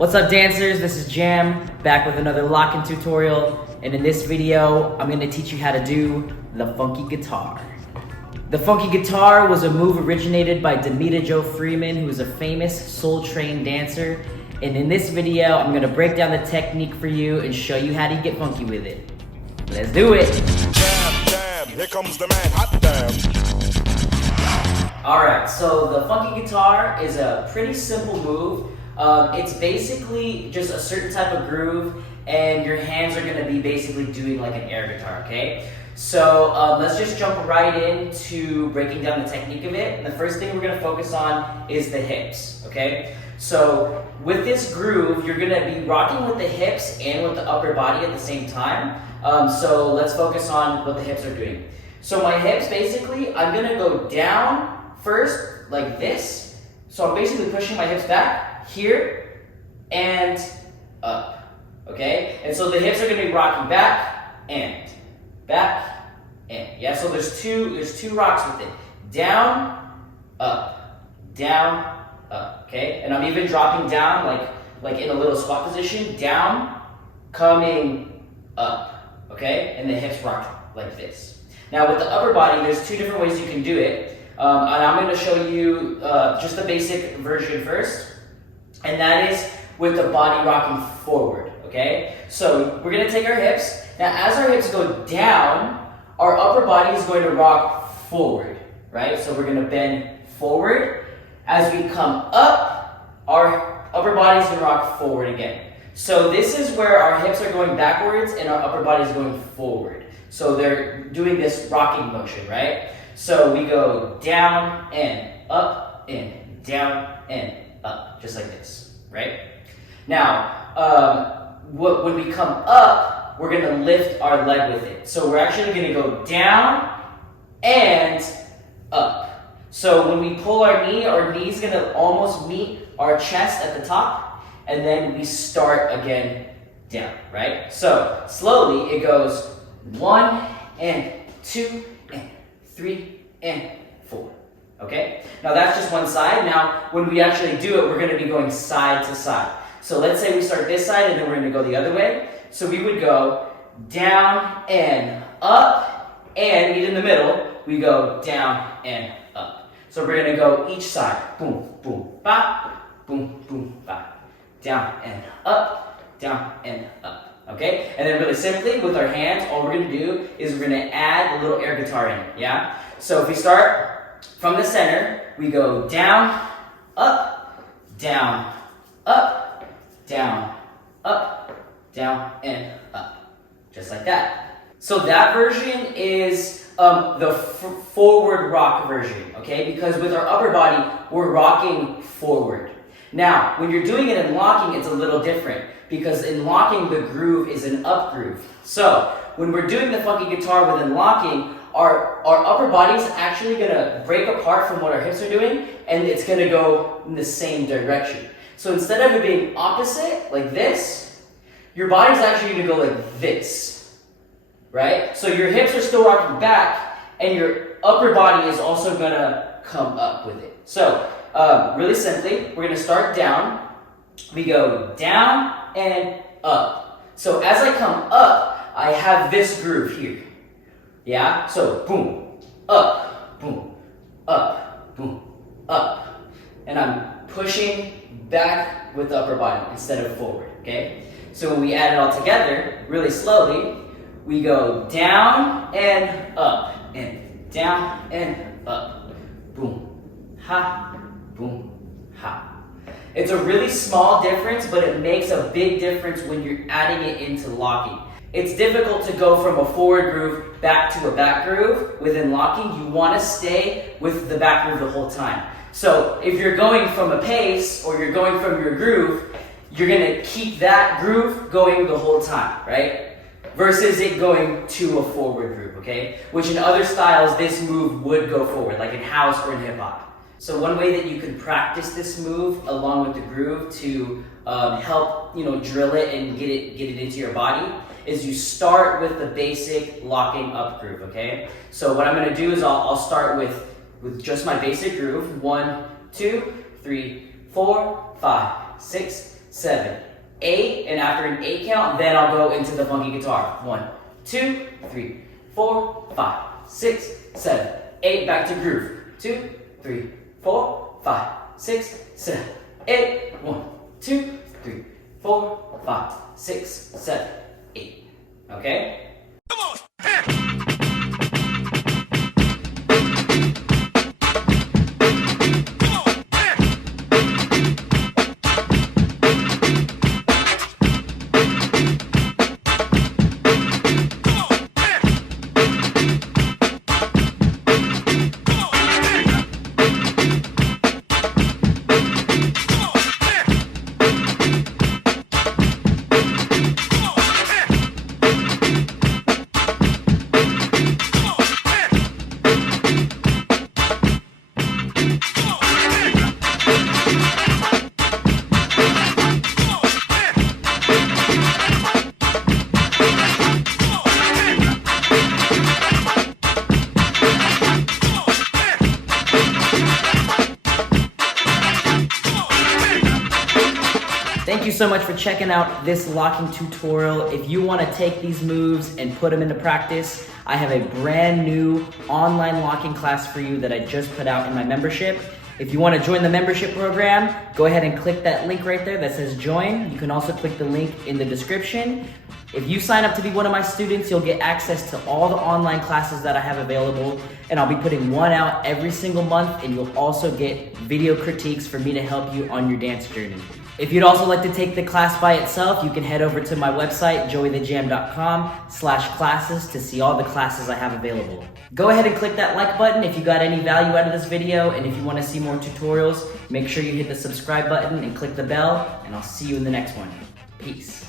What's up, dancers? This is Jam, back with another locking tutorial, and in this video, I'm gonna teach you how to do the funky guitar. The funky guitar was a move originated by Damita Jo Freeman, who is a famous soul-trained dancer, and in this video, I'm gonna break down the technique for you and show you how to get funky with it. Let's do it! Jam, jam, here comes the man, hot damn. Alright, so the funky guitar is a pretty simple move. It's basically just a certain type of groove, and your hands are gonna be basically doing like an air guitar, okay? So let's just jump right into breaking down the technique of it. And the first thing we're gonna focus on is the hips, okay? So with this groove, you're gonna be rocking with the hips and with the upper body at the same time. So let's focus on what the hips are doing. So my hips, basically, I'm gonna go down first, like this. So I'm basically pushing my hips back, here, and up, okay? And so the hips are gonna be rocking back, and, yeah, so there's two rocks with it. Down, up, okay? And I'm even dropping down, like in a little squat position, down, coming up, okay? And the hips rock like this. Now with the upper body, there's two different ways you can do it. And I'm gonna show you just the basic version first. And that is with the body rocking forward, okay? So we're gonna take our hips. Now as our hips go down, our upper body is going to rock forward, right? So we're gonna bend forward. As we come up, our upper body is gonna rock forward again. So this is where our hips are going backwards and our upper body is going forward. So they're doing this rocking motion, right? So we go down and up and down and up, just like this, right? Now, when we come up, we're gonna lift our leg with it. So we're actually gonna go down and up. So when we pull our knee's gonna almost meet our chest at the top, and then we start again down, right? So slowly it goes 1 and 2 and 3 and 4. Okay? Now that's just one side. Now when we actually do it, we're going to be going side to side. So let's say we start this side and then we're going to go the other way. So we would go down and up, and in the middle, we go down and up. So we're going to go each side. Boom, boom, ba, boom, boom, ba. Down and up, down and up. Okay? And then really simply, with our hands, all we're going to do is we're going to add a little air guitar in, yeah? So if we start from the center, we go down, up, down, up, down, up, down, and up. Just like that. So that version is the forward rock version, okay? Because with our upper body, we're rocking forward. Now, when you're doing it in locking, it's a little different, because in locking, the groove is an up groove. So when we're doing the funky guitar within locking, our upper body's actually gonna break apart from what our hips are doing, and it's gonna go in the same direction. So instead of it being opposite, like this, your body's actually gonna go like this, right? So your hips are still rocking back, and your upper body is also gonna come up with it. So really simply, we're gonna start down. We go down and up. So as I come up, I have this groove here. Yeah? So boom, up, boom, up, boom, up. And I'm pushing back with the upper body instead of forward, okay? So when we add it all together, really slowly, we go down and up, and down and up. Boom, ha, boom, ha. It's a really small difference, but it makes a big difference when you're adding it into locking. It's difficult to go from a forward groove back to a back groove. Within locking, you want to stay with the back groove the whole time. So if you're going from a pace, or you're going from your groove, you're going to keep that groove going the whole time, right? Versus it going to a forward groove, okay? Which in other styles, this move would go forward, like in house or in hip hop. So one way that you can practice this move along with the groove to help drill it and get it into your body is you start with the basic locking up groove, okay? So what I'm gonna do is I'll start with just my basic groove. 1, 2, 3, 4, 5, 6, 7, 8, and after an 8 count, then I'll go into the funky guitar. 1, 2, 3, 4, 5, 6, 7, 8, back to groove. 2, 3, 4, 5, 6, 7, 8. 1, 2, 3, 4, 5, 6, 7, 8. Okay? Come on! Thank you so much for checking out this locking tutorial. If you want to take these moves and put them into practice, I have a brand new online locking class for you that I just put out in my membership. If you want to join the membership program, go ahead and click that link right there that says join. You can also click the link in the description. If you sign up to be one of my students, you'll get access to all the online classes that I have available, and I'll be putting one out every single month, and you'll also get video critiques for me to help you on your dance journey. If you'd also like to take the class by itself, you can head over to my website, joeythejam.com/classes to see all the classes I have available. Go ahead and click that like button if you got any value out of this video, and if you want to see more tutorials, make sure you hit the subscribe button and click the bell, and I'll see you in the next one. Peace.